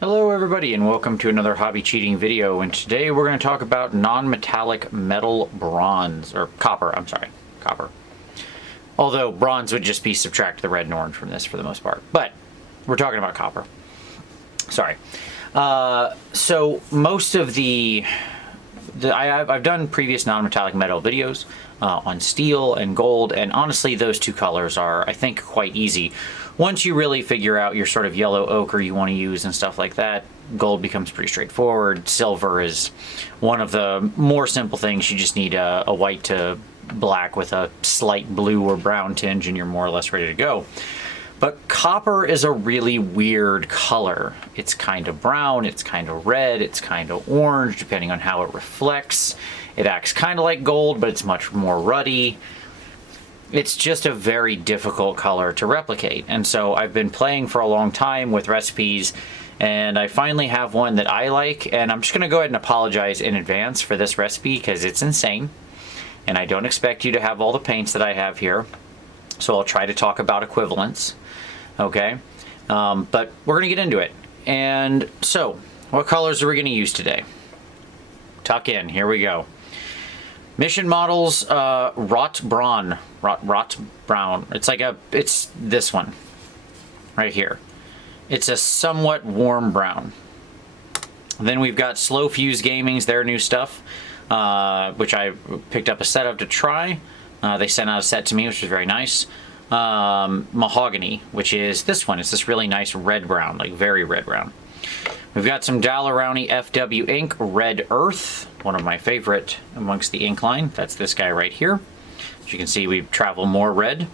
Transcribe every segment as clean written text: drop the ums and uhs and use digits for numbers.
Hello everybody and welcome to another hobby cheating video, and today we're going to talk about non-metallic metal bronze, or copper, I'm sorry, copper. Although bronze would just be subtract the red and orange from this for the most part, but we're talking about copper. Sorry. So most of I've done previous non-metallic metal videos on steel and gold, and honestly those two colors are, I think, quite easy. Once you really figure out your sort of yellow ochre you want to use and stuff like that, gold becomes pretty straightforward. Silver is one of the more simple things. You just need a white to black with a slight blue or brown tinge and you're more or less ready to go. But copper is a really weird color. It's kind of brown, it's kind of red, it's kind of orange, depending on how it reflects. It acts kind of like gold, but it's much more ruddy. It's just a very difficult color to replicate. And so I've been playing for a long time with recipes, and I finally have one that I like, and I'm just gonna go ahead and apologize in advance for this recipe because it's insane. And I don't expect you to have all the paints that I have here. So I'll try to talk about equivalents. Okay, but we're gonna get into it. And so, what colors are we gonna use today? Tuck in, here we go. Mission Models Rot Brown. It's this one, right here. It's a somewhat warm brown. Then we've got Slow Fuse Gaming's, their new stuff, which I picked up a set of to try. They sent out a set to me, which was very nice. Mahogany, which is this one. It's this really nice red brown, like very red brown. We've got some Daler-Rowney FW ink, Red Earth, one of my favorite amongst the ink line. That's this guy right here. As you can see, we travel more red.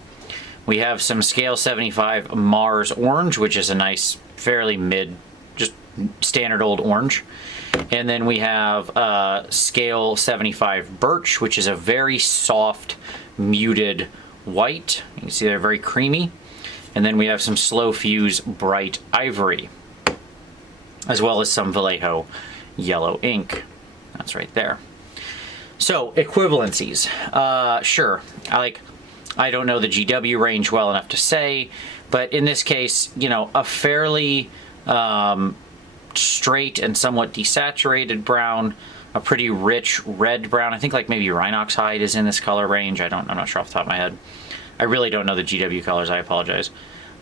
We have some Scale 75 Mars Orange, which is a nice, fairly mid, just standard old orange. And then we have Scale 75 Birch, which is a very soft, muted white. You can see they're very creamy. And then we have some Slow Fuse Bright Ivory, as well as some Vallejo yellow ink. That's right there. So, equivalencies. Sure, I don't know the GW range well enough to say, but in this case, you know, a fairly straight and somewhat desaturated brown, a pretty rich red brown. I think like maybe Rhinox hide is in this color range. I'm not sure off the top of my head. I really don't know the GW colors, I apologize.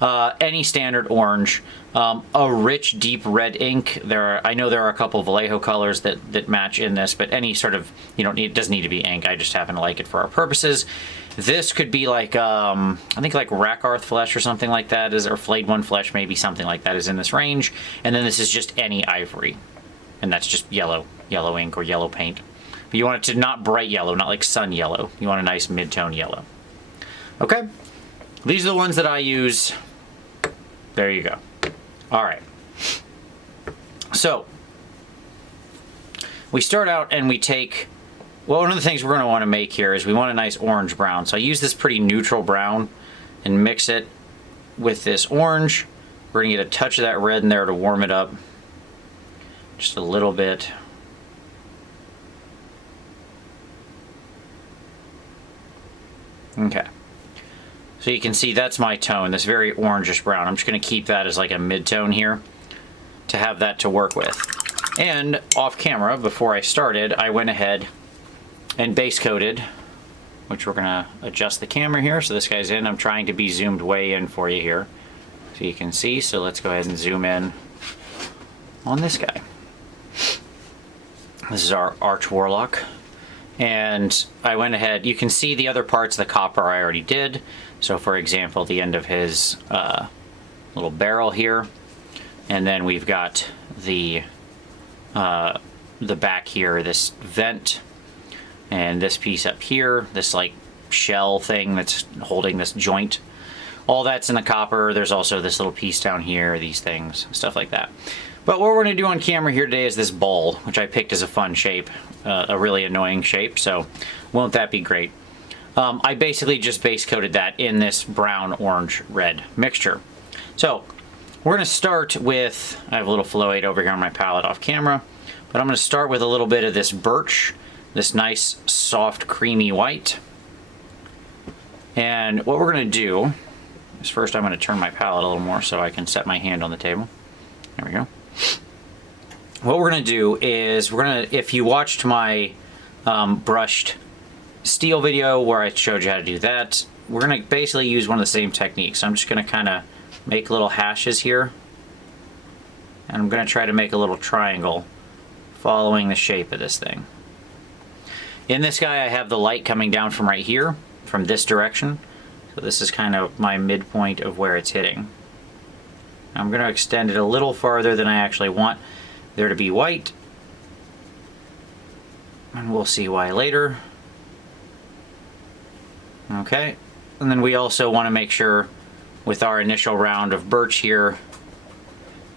Any standard orange, a rich deep red ink. I know there are a couple of Vallejo colors that match in this, but any sort of, it doesn't need to be ink. I just happen to like it for our purposes. This could be like, I think like Rakarth Flesh or something like that, or Flayed One Flesh, maybe something like that is in this range. And then this is just any ivory, and that's just yellow ink or yellow paint. But you want it to not bright yellow, not like sun yellow. You want a nice mid-tone yellow. Okay, these are the ones that I use. There you go. All right. So we start out and we take, well, one of the things we're going to want to make here is we want a nice orange brown. So I use this pretty neutral brown and mix it with this orange. We're going to get a touch of that red in there to warm it up. Just a little bit. Okay. So you can see that's my tone, this very orangish brown. I'm just going to keep that as like a mid-tone here to have that to work with. And off camera, before I started, I went ahead and base coated, which we're going to adjust the camera here so this guy's in. I'm trying to be zoomed way in for you here so you can see. So let's go ahead and zoom in on this guy. This is our Arch Warlock. And I went ahead, you can see the other parts of the copper I already did. So for example, the end of his little barrel here. And then we've got the back here, this vent. And this piece up here, this like shell thing that's holding this joint. All that's in the copper. There's also this little piece down here, these things, stuff like that. But what we're going to do on camera here today is this ball, which I picked as a fun shape, a really annoying shape, so won't that be great? I basically just base coated that in this brown, orange, red mixture. So we're going to start with, I have a little Flow8 over here on my palette off camera, but I'm going to start with a little bit of this birch, this nice, soft, creamy white. And what we're going to do is first I'm going to turn my palette a little more so I can set my hand on the table. There we go. What we're going to do is if you watched my brushed steel video where I showed you how to do that, we're going to basically use one of the same techniques. I'm just going to kind of make little hashes here. And I'm going to try to make a little triangle following the shape of this thing. In this guy, I have the light coming down from right here, from this direction. So this is kind of my midpoint of where it's hitting. I'm going to extend it a little farther than I actually want there to be white. And we'll see why later. Okay. And then we also want to make sure with our initial round of birch here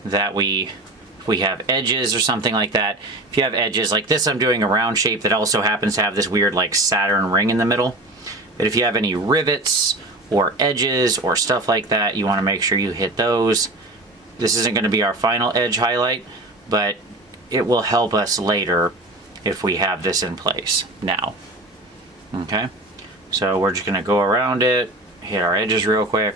that if we have edges or something like that, if you have edges like this, I'm doing a round shape that also happens to have this weird like Saturn ring in the middle. But if you have any rivets or edges or stuff like that, you want to make sure you hit those. This isn't going to be our final edge highlight, but it will help us later if we have this in place now. Okay, so we're just going to go around it, hit our edges real quick.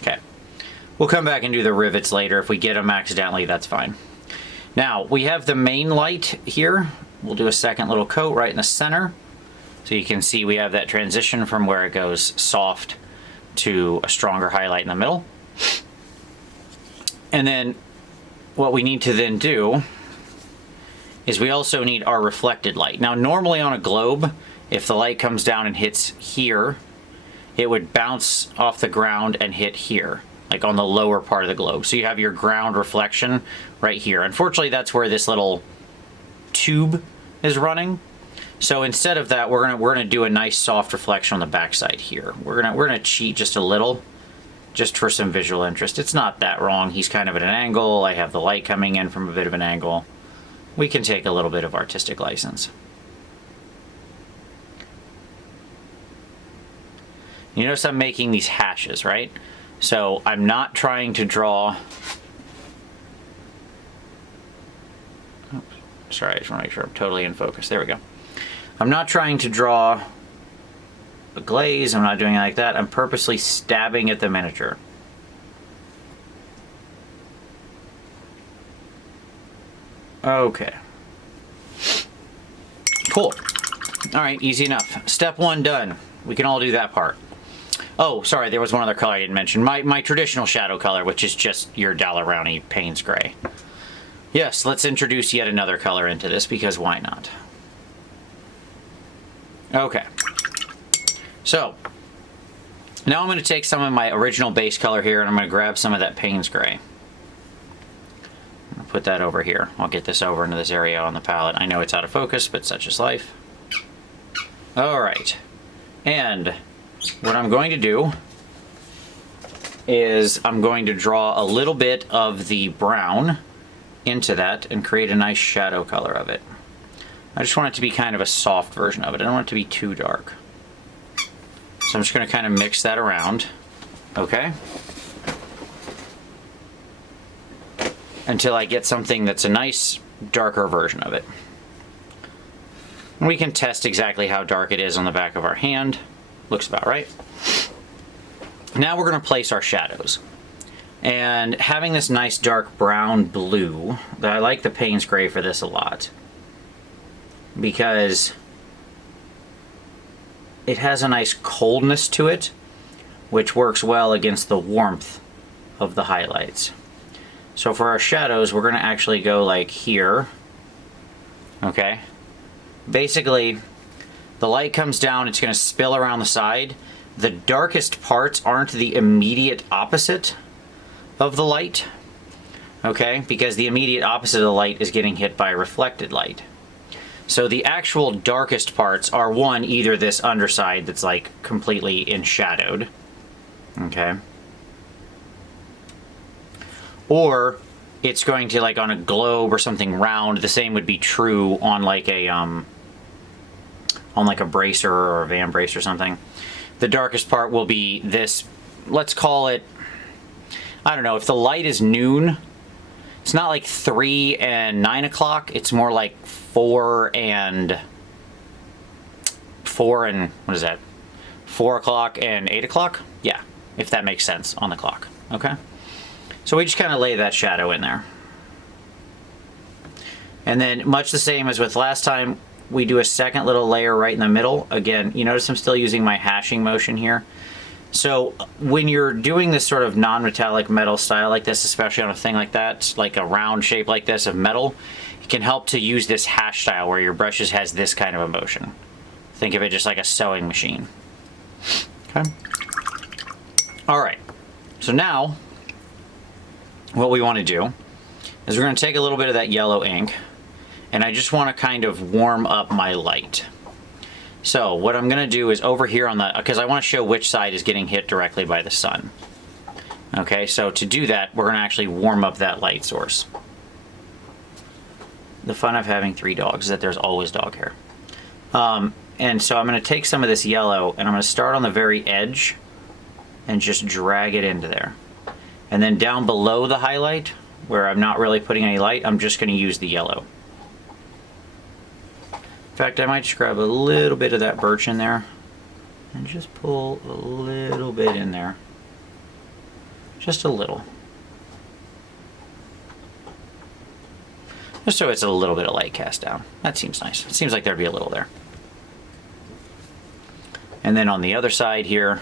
Okay, we'll come back and do the rivets later. If we get them accidentally, that's fine. Now, we have the main light here. We'll do a second little coat right in the center. So you can see we have that transition from where it goes soft to a stronger highlight in the middle. And then what we need to then do is we also need our reflected light. Now, normally on a globe, if the light comes down and hits here, it would bounce off the ground and hit here, like on the lower part of the globe. So you have your ground reflection right here. Unfortunately, that's where this little tube is running. So instead of that, we're gonna do a nice soft reflection on the backside here. We're gonna cheat just a little, just for some visual interest. It's not that wrong. He's kind of at an angle. I have the light coming in from a bit of an angle. We can take a little bit of artistic license. You notice I'm making these hashes, right? So I'm not trying to draw. Oops, sorry, I just want to make sure I'm totally in focus. There we go. I'm not trying to draw a glaze. I'm not doing it like that. I'm purposely stabbing at the miniature. Okay. Cool. All right, easy enough. Step one done. We can all do that part. Oh, sorry, there was one other color I didn't mention. My traditional shadow color, which is just your Daler-Rowney Payne's Gray. Yes, let's introduce yet another color into this, because why not? Okay. So, now I'm going to take some of my original base color here, and I'm going to grab some of that Payne's Gray. I'll put that over here. I'll get this over into this area on the palette. I know it's out of focus, but such is life. Alright. And what I'm going to do is I'm going to draw a little bit of the brown into that and create a nice shadow color of it. I just want it to be kind of a soft version of it. I don't want it to be too dark. So I'm just going to kind of mix that around. Okay? Until I get something that's a nice darker version of it. And we can test exactly how dark it is on the back of our hand. Looks about right. Now we're going to place our shadows. And having this nice dark brown blue, I like the Payne's Gray for this a lot, because it has a nice coldness to it, which works well against the warmth of the highlights. So for our shadows, we're going to actually go like here. Okay. Basically, the light comes down, it's going to spill around the side. The darkest parts aren't the immediate opposite of the light. Okay, because the immediate opposite of the light is getting hit by reflected light. So the actual darkest parts are, one, either this underside that's like completely enshadowed. Okay. Or it's going to, like on a globe or something round, the same would be true on like a bracer or a van brace or something. The darkest part will be this, let's call it, I don't know, if the light is noon, It's not like 3 and 9 o'clock. It's more like 4 and what is that? 4 o'clock and 8 o'clock? Yeah, if that makes sense on the clock. Okay. So we just kind of lay that shadow in there. And then much the same as with last time, we do a second little layer right in the middle. Again, you notice I'm still using my hashing motion here. So when you're doing this sort of non-metallic metal style like this, especially on a thing like that, like a round shape like this of metal, it can help to use this hash style where your brushes has this kind of a motion. Think of it just like a sewing machine. Okay. All right. So now what we want to do is we're going to take a little bit of that yellow ink, and I just want to kind of warm up my light. So what I'm going to do is over here on the, because I want to show which side is getting hit directly by the sun. Okay, so to do that, we're going to actually warm up that light source. The fun of having 3 dogs is that there's always dog hair. And so I'm going to take some of this yellow, and I'm going to start on the very edge and just drag it into there. And then down below the highlight, where I'm not really putting any light, I'm just going to use the yellow. In fact, I might just grab a little bit of that birch in there and just pull a little bit in there. Just a little. Just so it's a little bit of light cast down. That seems nice. It seems like there'd be a little there. And then on the other side here,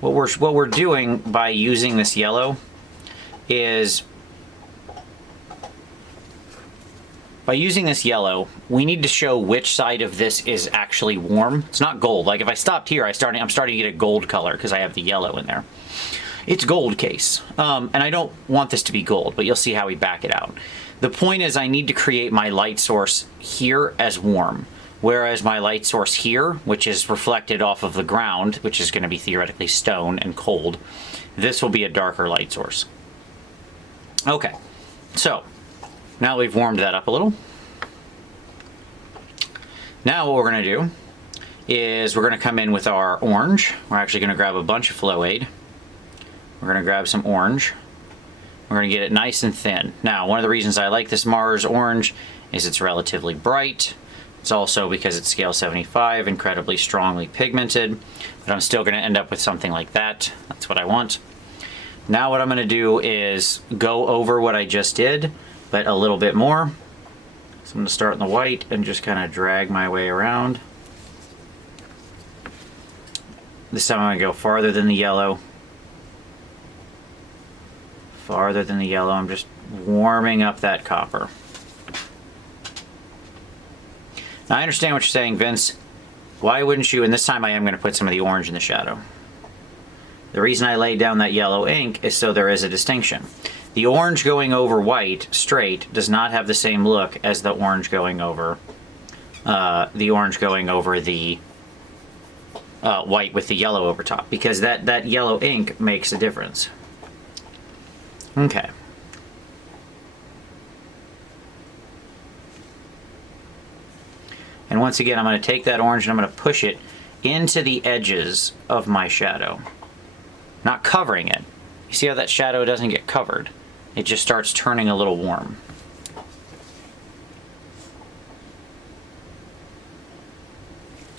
what we're doing by using this yellow is, we need to show which side of this is actually warm. It's not gold. Like if I stopped here, I'm starting to get a gold color because I have the yellow in there. It's gold case. And I don't want this to be gold, but you'll see how we back it out. The point is I need to create my light source here as warm, whereas my light source here, which is reflected off of the ground, which is going to be theoretically stone and cold, this will be a darker light source. Okay, so now we've warmed that up a little. Now what we're going to do is we're going to come in with our orange. We're actually going to grab a bunch of Flow Aid. We're going to grab some orange. We're going to get it nice and thin. Now, one of the reasons I like this Mars orange is it's relatively bright. It's also, because it's scale 75, incredibly strongly pigmented, but I'm still going to end up with something like that. That's what I want. Now what I'm going to do is go over what I just did, but a little bit more. So I'm going to start in the white and just kind of drag my way around. This time I'm going to go farther than the yellow. Farther than the yellow. I'm just warming up that copper. Now I understand what you're saying, Vince. Why wouldn't you? And this time I am going to put some of the orange in the shadow. The reason I laid down that yellow ink is so there is a distinction. The orange going over white straight does not have the same look as the orange going over the white with the yellow over top, because that yellow ink makes a difference. Okay. And once again, I'm going to take that orange and I'm going to push it into the edges of my shadow. Not covering it. You see how that shadow doesn't get covered? It just starts turning a little warm.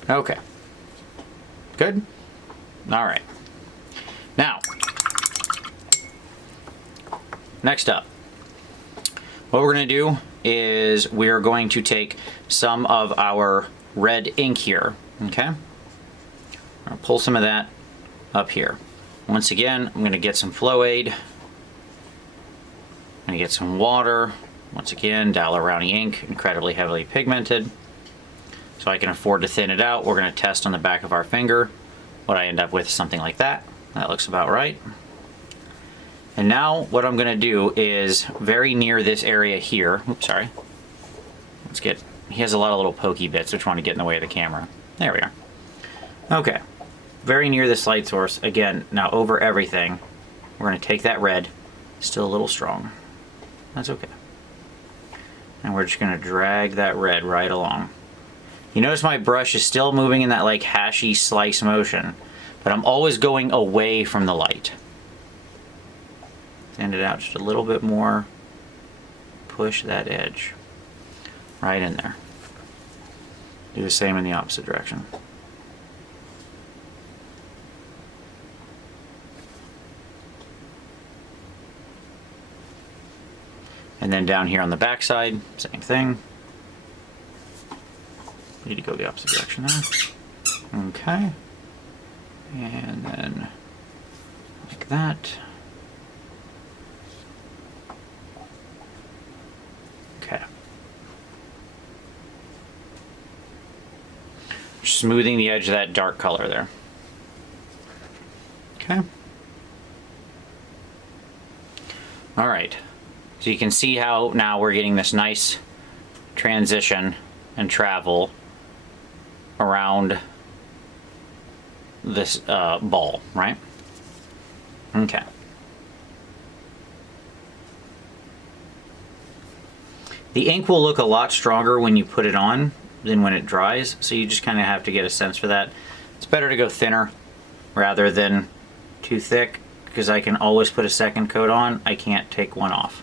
Okay. Good? All right. Now, next up, what we're going to do is we're going to take some of our red ink here, okay? I'm going to pull some of that up here. Once again, I'm going to get some Flow Aid. I'm going to get some water. Once again, Daler-Rowney ink, incredibly heavily pigmented. So I can afford to thin it out. We're going to test on the back of our finger. What I end up with is something like that. That looks about right. And now what I'm going to do is very near this area here. Oops, sorry. Let's get, he has a lot of little pokey bits which want to get in the way of the camera. There we are. Okay. Very near this light source. Again, now over everything, we're going to take that red. Still a little strong. That's okay. And we're just going to drag that red right along. You notice my brush is still moving in that like hashy slice motion, but I'm always going away from the light. Extend it out just a little bit more. Push that edge right in there. Do the same in the opposite direction. And then down here on the back side, same thing. Need to go the opposite direction there. Okay. And then like that. Okay. Smoothing the edge of that dark color there. Okay. All right. So you can see how now we're getting this nice transition and travel around this ball, right? Okay. The ink will look a lot stronger when you put it on than when it dries, so you just kind of have to get a sense for that. It's better to go thinner rather than too thick, because I can always put a second coat on. I can't take one off.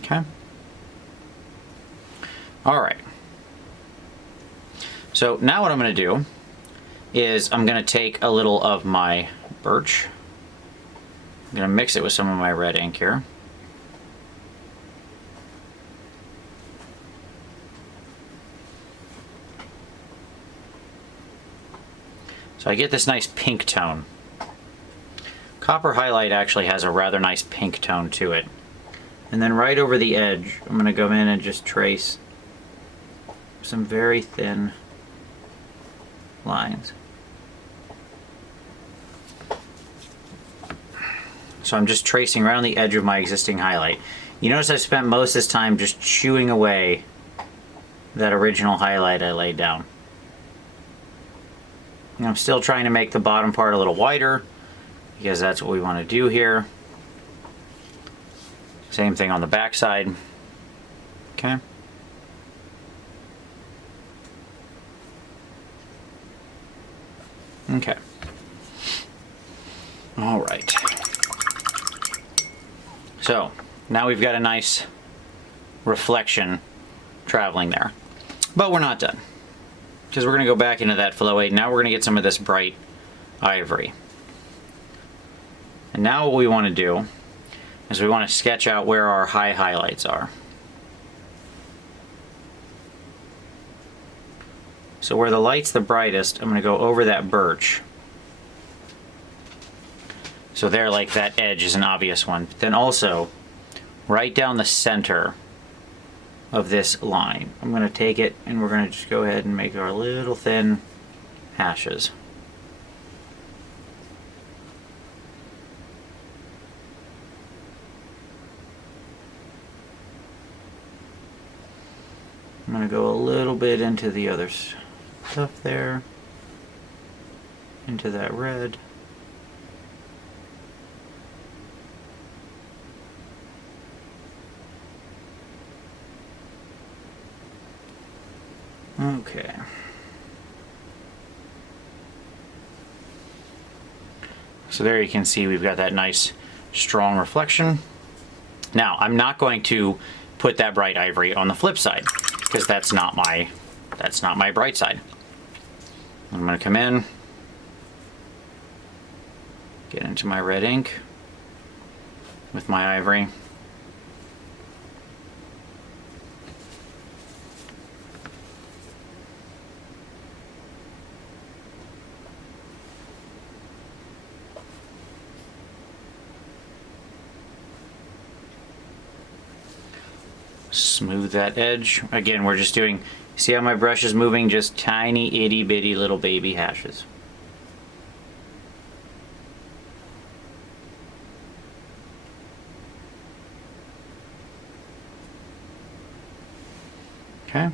Okay. All right. So now what I'm going to do is I'm going to take a little of my birch. I'm going to mix it with some of my red ink here. So I get this nice pink tone. Copper highlight actually has a rather nice pink tone to it. And then right over the edge, I'm going to go in and just trace some very thin lines. So I'm just tracing right on the edge of my existing highlight. You notice I've spent most of this time just chewing away that original highlight I laid down. And I'm still trying to make the bottom part a little wider, because that's what we want to do here. Same thing on the back side. Okay. Okay. All right. So now we've got a nice reflection traveling there. But we're not done, because we're going to go back into that flow 8. Now we're going to get some of this bright ivory. And now what we want to do is we want to sketch out where our high highlights are. So where the light's the brightest, I'm going to go over that birch. So there, like, that edge is an obvious one. But then also, right down the center of this line, I'm going to take it and we're going to just go ahead and make our little thin hashes. I'm going to go a little bit into the other stuff there, into that red. Okay. So there you can see we've got that nice strong reflection. Now, I'm not going to put that bright ivory on the flip side, because that's not my bright side. I'm going to come in, get into my red ink with my ivory. Smooth that edge. Again, we're just doing, see how my brush is moving? Just tiny itty bitty little baby hashes. Okay.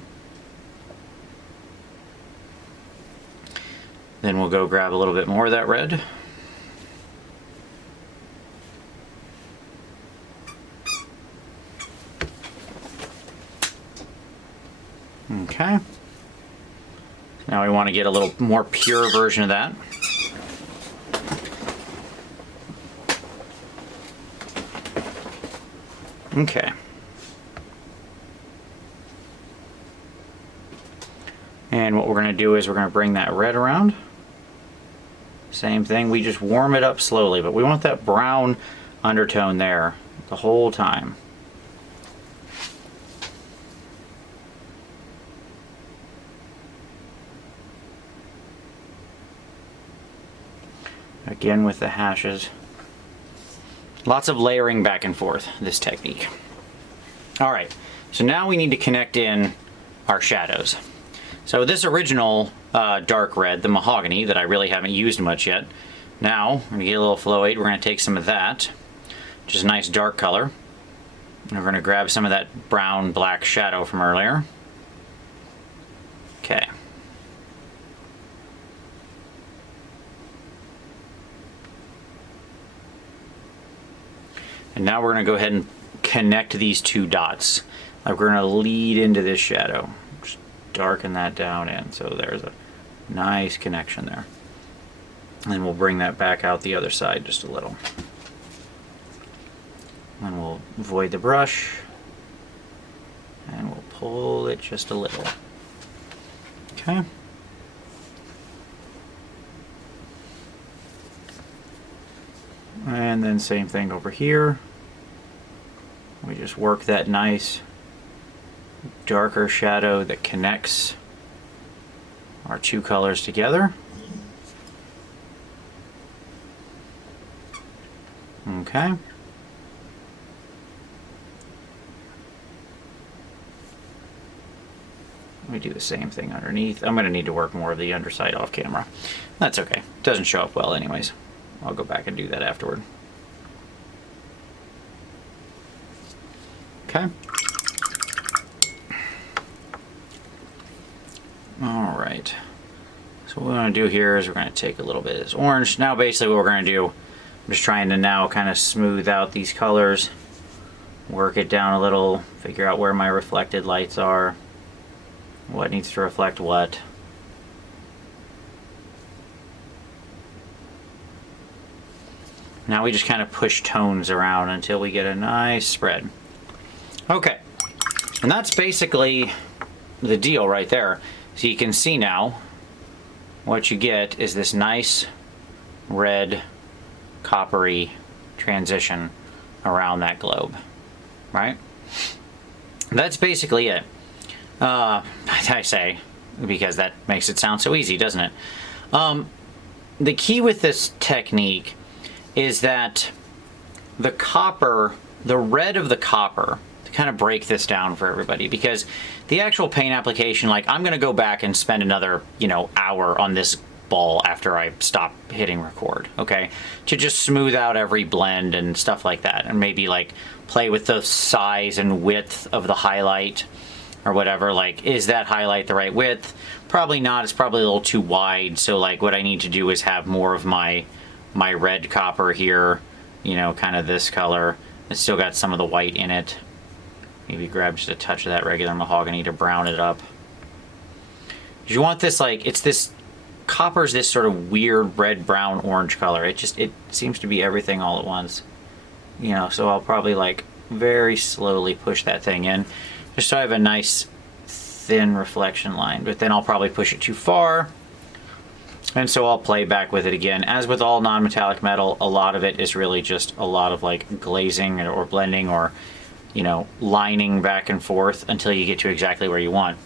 Then we'll go grab a little bit more of that red. Okay. Now we want to get a little more pure version of that. Okay. And what we're going to do is we're going to bring that red around. Same thing, we just warm it up slowly, but we want that brown undertone there the whole time. Again with the hashes. Lots of layering back and forth, this technique. All right, so now we need to connect in our shadows. So this original dark red, the mahogany, that I really haven't used much yet, now we're gonna get a little flow aid. We're gonna take some of that, which is a nice dark color. And we're gonna grab some of that brown black shadow from earlier. Okay. And now we're gonna go ahead and connect these two dots. Like we're gonna lead into this shadow. Just darken that down in. So there's a nice connection there. And then we'll bring that back out the other side just a little. And we'll void the brush. And we'll pull it just a little. Okay. And then same thing over here. We just work that nice darker shadow that connects our two colors together. Okay. We do the same thing underneath. I'm going to need to work more of the underside off camera. That's okay. Doesn't show up well anyways. I'll go back and do that afterward. Okay. All right. So what we're going to do here is we're going to take a little bit of this orange. Now basically what we're going to do, I'm just trying to now kind of smooth out these colors, work it down a little, figure out where my reflected lights are, what needs to reflect what. Now we just kind of push tones around until we get a nice spread. Okay, and that's basically the deal right there. So you can see now what you get is this nice red coppery transition around that globe, right? That's basically it. I say because that makes it sound so easy, doesn't it? The key with this technique is that the copper, the red of the copper, to kind of break this down for everybody, because the actual paint application, like I'm gonna go back and spend another, hour on this ball after I stop hitting record, okay? To just smooth out every blend and stuff like that, and maybe like play with the size and width of the highlight or whatever. Like, is that highlight the right width? Probably not. It's probably a little too wide. So like what I need to do is have more of my red copper here, kind of this color. It's still got some of the white in it. Maybe grab just a touch of that regular mahogany to brown it up. You want this, like, it's this, copper's this sort of weird red, brown, orange color. It seems to be everything all at once. So I'll probably like very slowly push that thing in, just so I have a nice thin reflection line, but then I'll probably push it too far. And so I'll play back with it again. As with all non-metallic metal, a lot of it is really just a lot of like glazing or blending or, lining back and forth until you get to exactly where you want.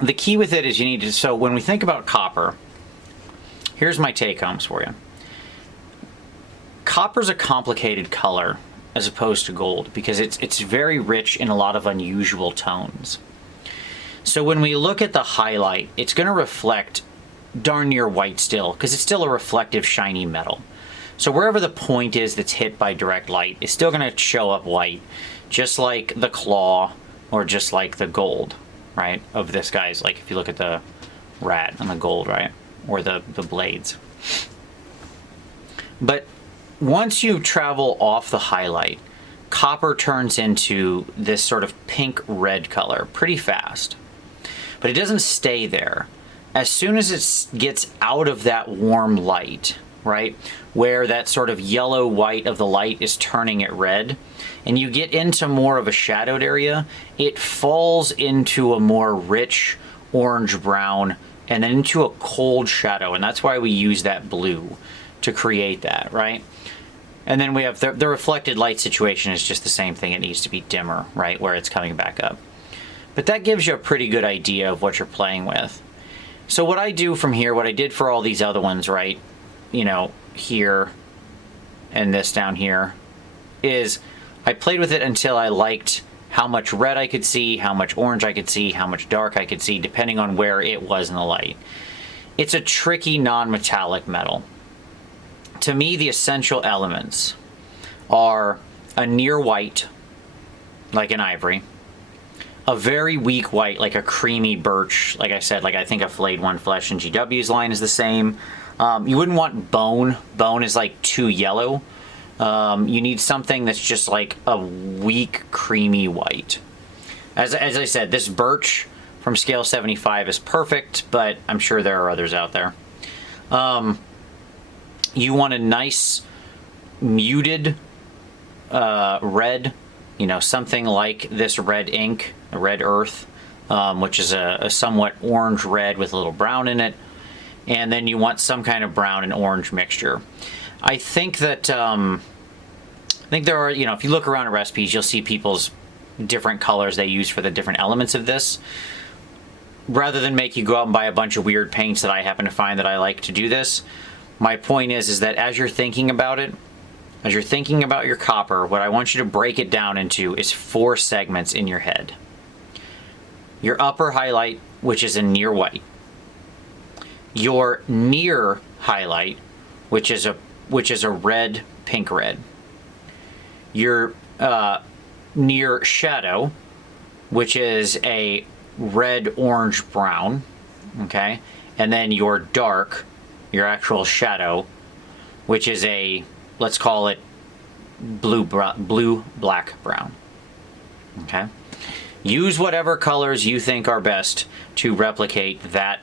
The key with it is you need to, so when we think about copper, here's my take homes for you. Copper's a complicated color as opposed to gold because it's very rich in a lot of unusual tones. So when we look at the highlight, it's going to reflect darn near white still, because it's still a reflective shiny metal. So wherever the point is that's hit by direct light, it's still going to show up white, just like the claw or just like the gold, right, of this guy's. Like if you look at the rat and the gold, right, or the blades. But once you travel off the highlight, copper turns into this sort of pink red color pretty fast, but it doesn't stay there. As soon as it gets out of that warm light, right? Where that sort of yellow white of the light is turning it red, and you get into more of a shadowed area, it falls into a more rich orange brown and then into a cold shadow, and that's why we use that blue to create that, right? And then we have the reflected light situation is just the same thing. It needs to be dimmer, right, where it's coming back up. But that gives you a pretty good idea of what you're playing with. So what I do from here, what I did for all these other ones, right, you know, here and this down here, is I played with it until I liked how much red I could see, how much orange I could see, how much dark I could see, depending on where it was in the light. It's a tricky non-metallic metal. To me, the essential elements are a near white, like an ivory, a very weak white, like a creamy birch, like I said, like I think a Flayed One Flesh in GW's line is the same. You wouldn't want bone. Bone is like too yellow. You need something that's just like a weak, creamy white. As I said, this birch from Scale 75 is perfect, but I'm sure there are others out there. You want a nice muted red, you know, something like this red ink, a red earth, which is a somewhat orange red with a little brown in it. And then you want some kind of brown and orange mixture. I think that, I think there are, you know, if you look around at recipes, you'll see people's different colors they use for the different elements of this. Rather than make you go out and buy a bunch of weird paints that I happen to find that I like to do this, my point is that as you're thinking about it, as you're thinking about your copper, what I want you to break it down into is 4 segments in your head. Your upper highlight, which is a near white. Your near highlight, which is a red, pink red. Your near shadow, which is a red, orange, brown. Okay, and then your dark, your actual shadow, which is a, let's call it blue, black, brown. Okay? Use whatever colors you think are best to replicate that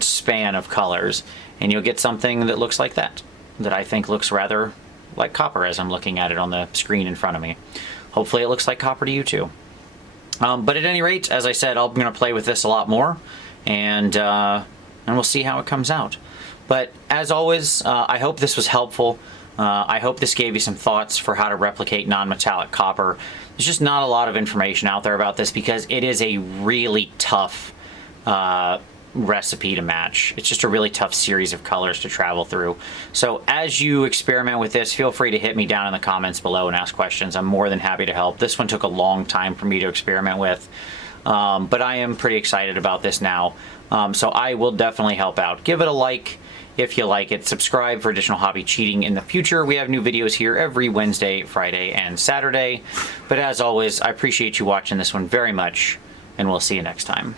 span of colors, and you'll get something that looks like that I think looks rather like copper as I'm looking at it on the screen in front of me. Hopefully it looks like copper to you too. But at any rate, as I said, I'm going to play with this a lot more, and we'll see how it comes out. But as always, I hope this was helpful. I hope this gave you some thoughts for how to replicate non-metallic copper. There's just not a lot of information out there about this because it is a really tough recipe to match. It's just a really tough series of colors to travel through. So as you experiment with this, feel free to hit me down in the comments below and ask questions. I'm more than happy to help. This one took a long time for me to experiment with, but I am pretty excited about this now. So I will definitely help out. Give it a like if you like it. Subscribe for additional hobby cheating in the future. We have new videos here every Wednesday, Friday, and Saturday. But as always, I appreciate you watching this one very much, and we'll see you next time.